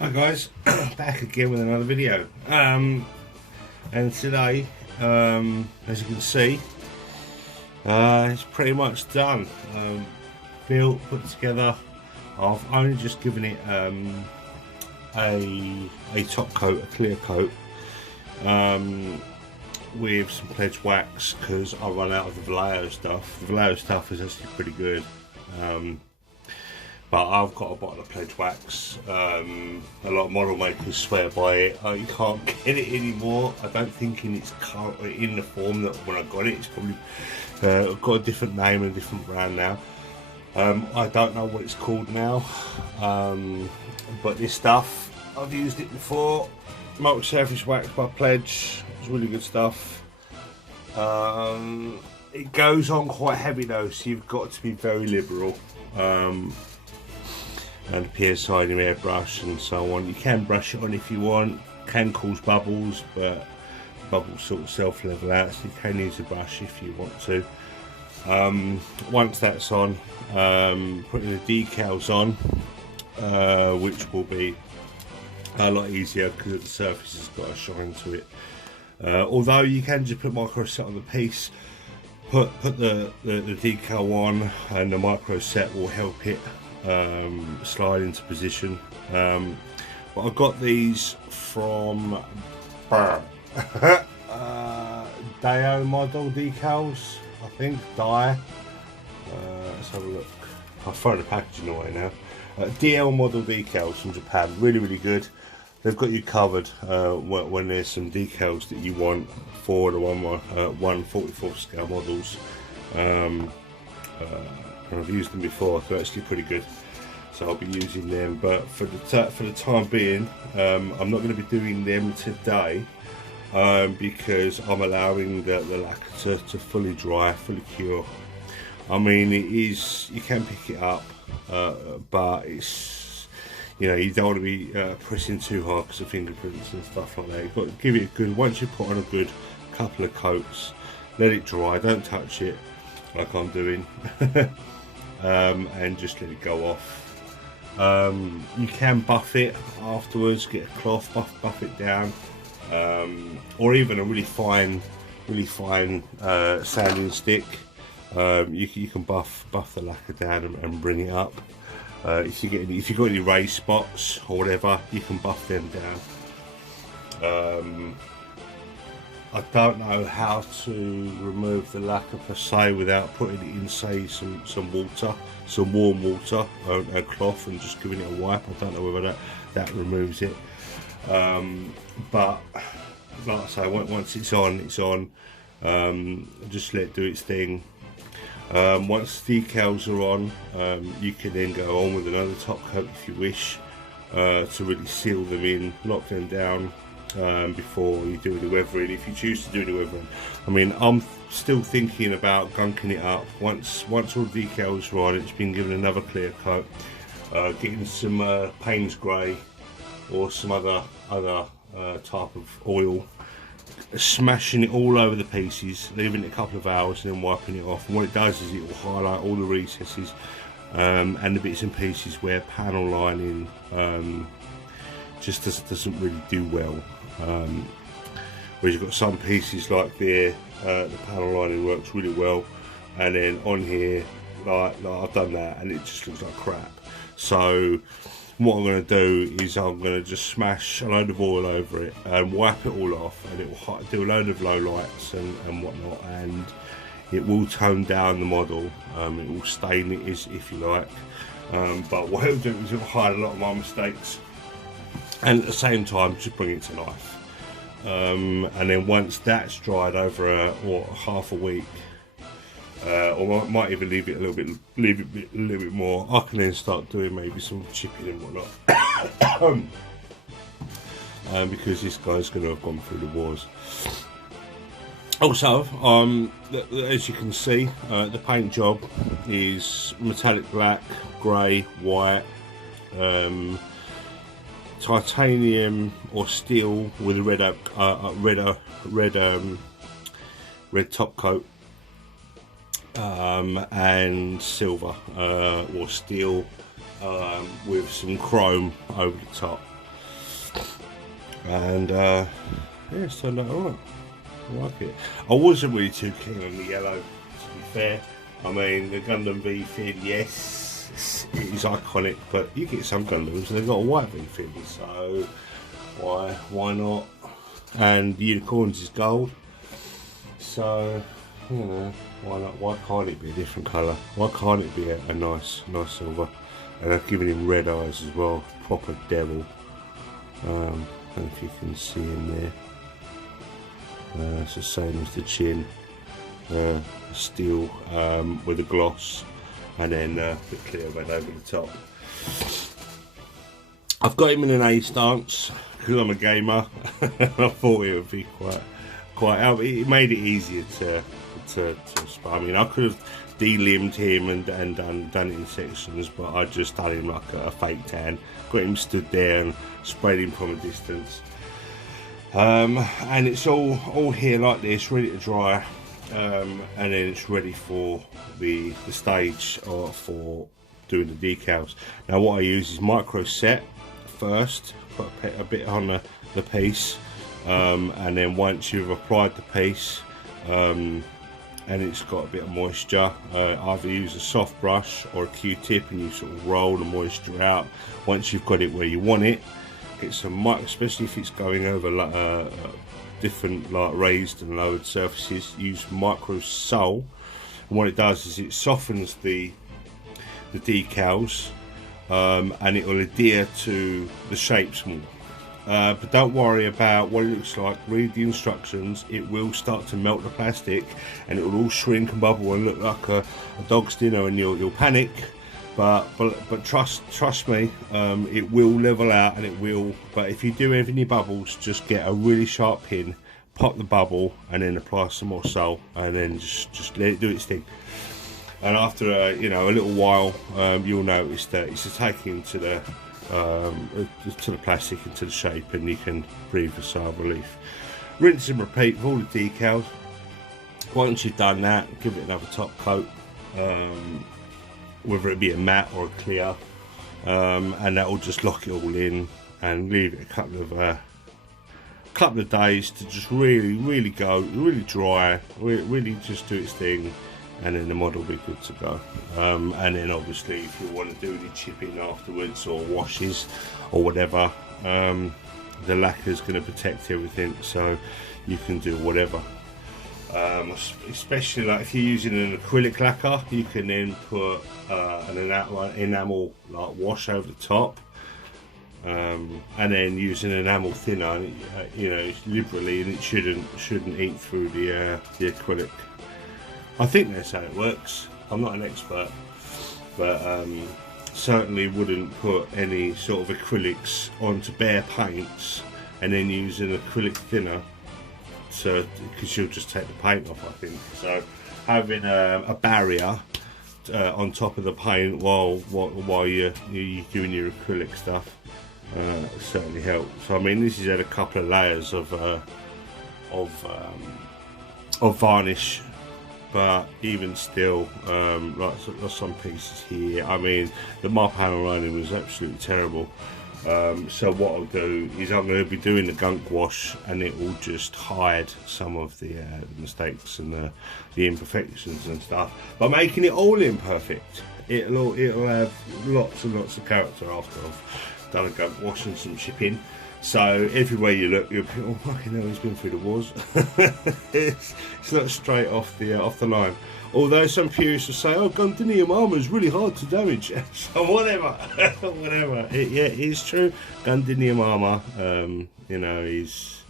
Hi guys, back again with another video. And today, as you can see, it's pretty much done. Built, put together. I've only just given it a top coat, a clear coat, with some pledge wax because I run out of the Vallejo stuff. The Vallejo stuff is actually pretty good. But I've got a bottle of pledge wax. A lot of model makers swear by it. You can't get it anymore. I don't think in its current, in the form that when I got it. It's probably got a different name and a different brand now. I don't know what it's called now. But this stuff, I've used it before. Multi-surface wax by Pledge. It's really good stuff. It goes on quite heavy though, so you've got to be very liberal. And PSI in your airbrush and so on. You can brush it on if you want, can cause bubbles, but bubbles sort of self-level out, so you can use a brush if you want to. Once that's on, putting the decals on, which will be a lot easier because the surface has got a shine to it. Although you can just put micro set on the piece, put the decal on, and the micro set will help it slide into position. But I got these from Dio model decals, I think. Let's have a look. I'll throw the packaging away now. DL model decals from Japan, really good. They've got you covered when there's some decals that you want for the 1/44 scale models. I've used them before, so they're actually pretty good. So I'll be using them, but for the time being, I'm not going to be doing them today because I'm allowing the lacquer to fully dry, fully cure. I mean, it is, you can pick it up, but it's, you know, you don't want to be pressing too hard because of fingerprints and stuff like that. You've got to give it a good, once you put on a good couple of coats, let it dry, don't touch it like I'm doing. And just let it go off. You can buff it afterwards, get a cloth, buff it down, or even a really fine sanding stick. You can buff the lacquer down and bring it up. If you've got any raised spots or whatever, you can buff them down. I don't know how to remove the lacquer per se without putting it in, say, some water, some warm water, a cloth, and just giving it a wipe. I don't know whether that removes it. But like I say, once it's on, it's on. Just let it do its thing. Once the decals are on, you can then go on with another top coat if you wish, to really seal them in, lock them down. Before you do any weathering, if you choose to do any weathering. I mean, I'm still thinking about gunking it up once all the decals are on. It's been given another clear coat, getting some Payne's grey or some other type of oil, smashing it all over the pieces, leaving it a couple of hours and then wiping it off. And what it does is it will highlight all the recesses and the bits and pieces where panel lining just doesn't really do well. Whereas you've got some pieces like there, the panel lining works really well, and then on here, like I've done that, and it just looks like crap. So what I'm going to do is I'm going to just smash a load of oil over it and wipe it all off, and it will do a load of low lights and whatnot, and it will tone down the model. It will stain it, if you like, but what it'll do is it will hide a lot of my mistakes, and at the same time just bring it to life. And then once that's dried over half a week, or I might even leave it a little bit more, I can then start doing maybe some chipping and whatnot. Because this guy's going to have gone through the wars. Also, as you can see, the paint job is metallic black, grey, white, titanium or steel with a red top coat, and silver or steel with some chrome over the top. and yeah, it's turned out alright. I like it. I wasn't really too keen on the yellow, to be fair. I mean, the Gundam V fin, yes, it is iconic, but you get some Gundams and they've got a white V fin, so why not? And Unicorns is gold, so you know, why not? Why can't it be a different colour? Why can't it be a nice silver? And I've given him red eyes as well, proper devil. I don't know if you can see him there. It's the same as the chin, steel with a gloss, and then the clear red over the top. I've got him in an A stance because I'm a gamer. I thought it would be quite. It made it easier to spar. I mean, I could have de-limbed him and done it in sections, but I just done him like a fake tan. Got him stood there and sprayed him from a distance. And it's all here like this, ready to dry, and then it's ready for the stage or for doing the decals. Now what I use is micro set first, put a bit on the piece, and then once you've applied the piece, and it's got a bit of moisture, either use a soft brush or a Q-tip and you sort of roll the moisture out. Once you've got it where you want it, get some, especially if it's going over different like raised and lowered surfaces, use micro sole, and what it does is it softens the decals, and it will adhere to the shapes more. But don't worry about what it looks like. Read the instructions. It will start to melt the plastic and it will all shrink and bubble and look like a dog's dinner, and you'll panic. But trust me, it will level out and it will. But if you do have any bubbles, just get a really sharp pin, pop the bubble, and then apply some more salt, and then just let it do its thing. And after a little while, you'll notice that it's taking to the plastic into the shape, and you can breathe a sigh of relief. Rinse and repeat with all the decals. Once you've done that, give it another top coat, whether it be a matte or a clear, and that will just lock it all in, and leave it a couple of days to just really dry, really just do its thing, and then the model will be good to go. And then obviously if you want to do the chipping afterwards or washes or whatever, the lacquer is going to protect everything, so you can do whatever. Especially like if you're using an acrylic lacquer, you can then put an enamel like wash over the top, and then use an enamel thinner, liberally, and it shouldn't eat through the acrylic. I think that's how it works. I'm not an expert, but certainly wouldn't put any sort of acrylics onto bare paints and then use an acrylic thinner, because you'll just take the paint off, I think. So having a barrier on top of the paint while you're doing your acrylic stuff certainly helps. So I mean, this has had a couple of layers of varnish, but even still, like some pieces here, I mean, the mar panel lining was absolutely terrible. So what I'll do is I'm going to be doing the gunk wash, and it will just hide some of the mistakes and the imperfections and stuff, by making it all imperfect. It'll have lots and lots of character after I've done a gunk wash and some chipping. So everywhere you look, you'll think, oh fucking hell, he's been through the wars. it's not straight off the line. Although some purists will say, oh, Gundam armour is really hard to damage. So whatever. It is true. Gundam armour, is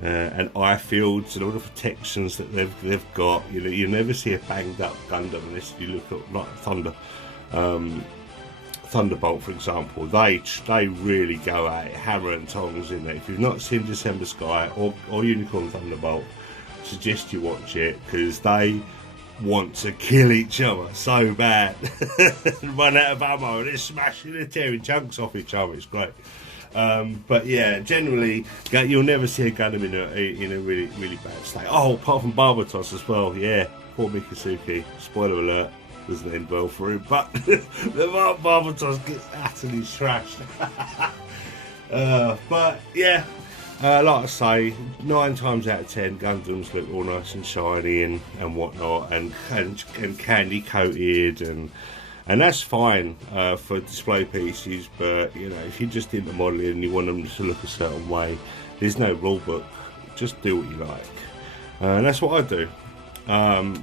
and eye fields and all the protections that they've got. You never see a banged up Gundam unless you look at like Thunder. Thunderbolt, for example, they really go at it, hammer and tongs in there. If you've not seen December Sky or Unicorn Thunderbolt, I suggest you watch it, because they want to kill each other so bad. Run out of ammo and they're smashing and tearing chunks off each other. It's great. But yeah, generally you'll never see a Gundam in a really bad state. Oh, apart from Barbatos as well. Yeah, poor Mikasuki. Spoiler alert. Doesn't end well for him, but the Barbatos gets utterly trashed. But yeah, like I say, 9 times out of 10 Gundams look all nice and shiny and whatnot, and candy coated, and that's fine for display pieces. But you know, if you're just into modelling and you want them to look a certain way, there's no rule book. Just do what you like, and that's what I do.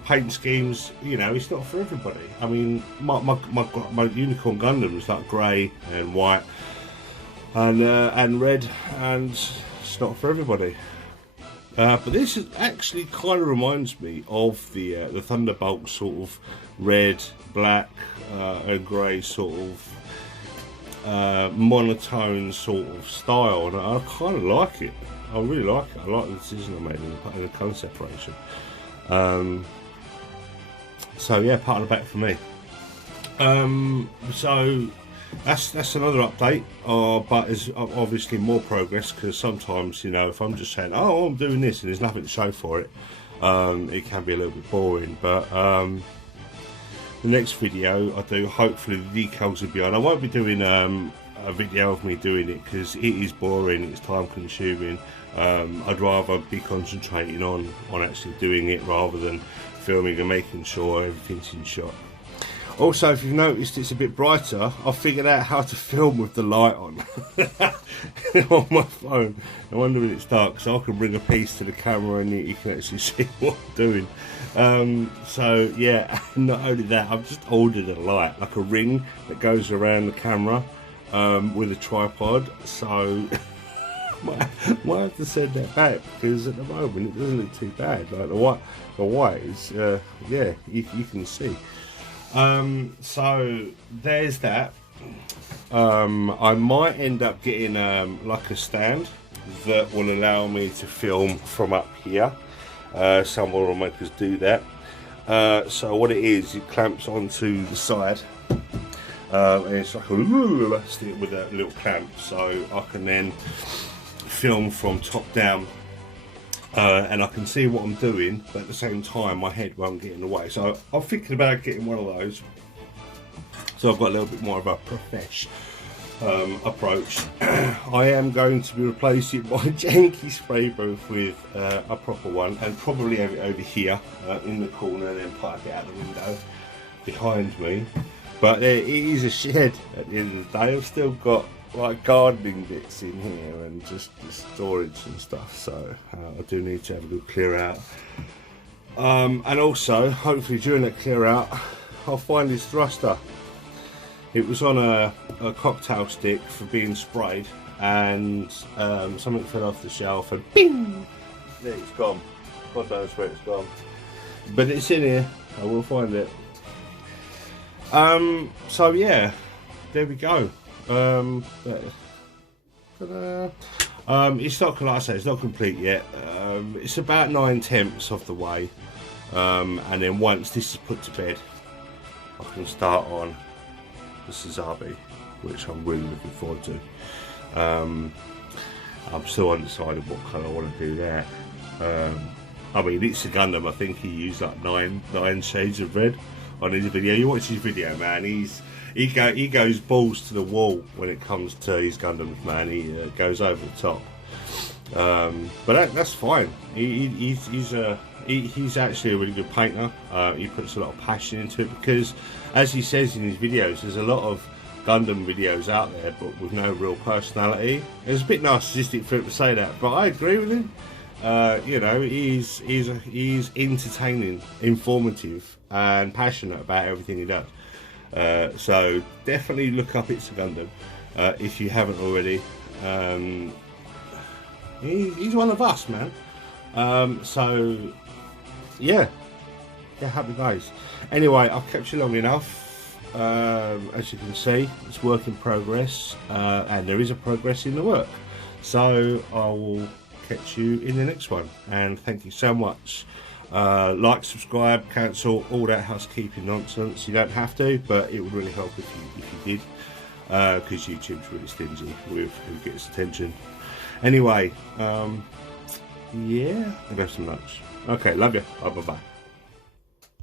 Paint schemes, you know, it's not for everybody. I mean, my unicorn Gundam is like grey and white and red, and it's not for everybody. But this is actually kind of reminds me of the Thunderbolt sort of red, black, and grey sort of monotone sort of style, and I kind of like it. I really like it. I like the decision I made in the colour separation. So yeah, part of the back for me. So that's another update, but there's obviously more progress, because sometimes, you know, if I'm just saying, oh, I'm doing this and there's nothing to show for it, it can be a little bit boring. But the next video I do, hopefully the decals will be on. I won't be doing a video of me doing it, because it is boring, it's time consuming. I'd rather be concentrating on actually doing it rather than filming and making sure everything's in shot. Also, if you've noticed, it's a bit brighter. I've figured out how to film with the light on on my phone. I wonder when it's dark, so I can bring a piece to the camera and you can actually see what I'm doing. So yeah, not only that, I've just ordered a light, like a ring that goes around the camera with a tripod. So might have to send that back, because at the moment it doesn't look too bad. Like the white is yeah, you can see. So there's that. I might end up getting like a stand that will allow me to film from up here. Some automakers do that. So what it is, it clamps onto the side, and it's like a little elastic with a little clamp, so I can then film from top down, and I can see what I'm doing, but at the same time my head won't get in the way. So I'm thinking about getting one of those, so I've got a little bit more of a professional approach. I am going to be replacing my janky spray booth with a proper one, and probably have it over here in the corner, and then pipe it out the window behind me. But it is a shed at the end of the day. I've still got like gardening bits in here and just storage and stuff, so I do need to have a good clear out, and also hopefully during that clear out I'll find this thruster. It was on a cocktail stick for being sprayed, and something fell off the shelf and bing, there it's gone. God knows where it's gone, but it's in here. I will find it. So yeah, there we go. It's not, like I say, it's not complete yet. It's about 9/10 of the way, and then once this is put to bed, I can start on the Sazabi, which I'm really looking forward to. I'm still undecided what colour I want to do there. I mean, it's a Gundam. I think he used like nine shades of red on his video. You watch his video, man. He goes balls to the wall when it comes to his Gundams, man. He goes over the top. But that's fine. He's actually a really good painter. He puts a lot of passion into it, because, as he says in his videos, there's a lot of Gundam videos out there, but with no real personality. It's a bit narcissistic for him to say that, but I agree with him. You know, he's entertaining, informative, and passionate about everything he does. So definitely look up It's a Gundam if you haven't already. He's one of us, man. So yeah, happy days. Anyway, I've kept you long enough. As you can see, it's work in progress, and there is a progress in the work. So I will catch you in the next one, and thank you so much. Like, subscribe, cancel, all that housekeeping nonsense. You don't have to, but it would really help if you did, because YouTube's really stingy with who gets attention. Anyway, yeah, I'll have some lunch. Okay, love you. Bye bye.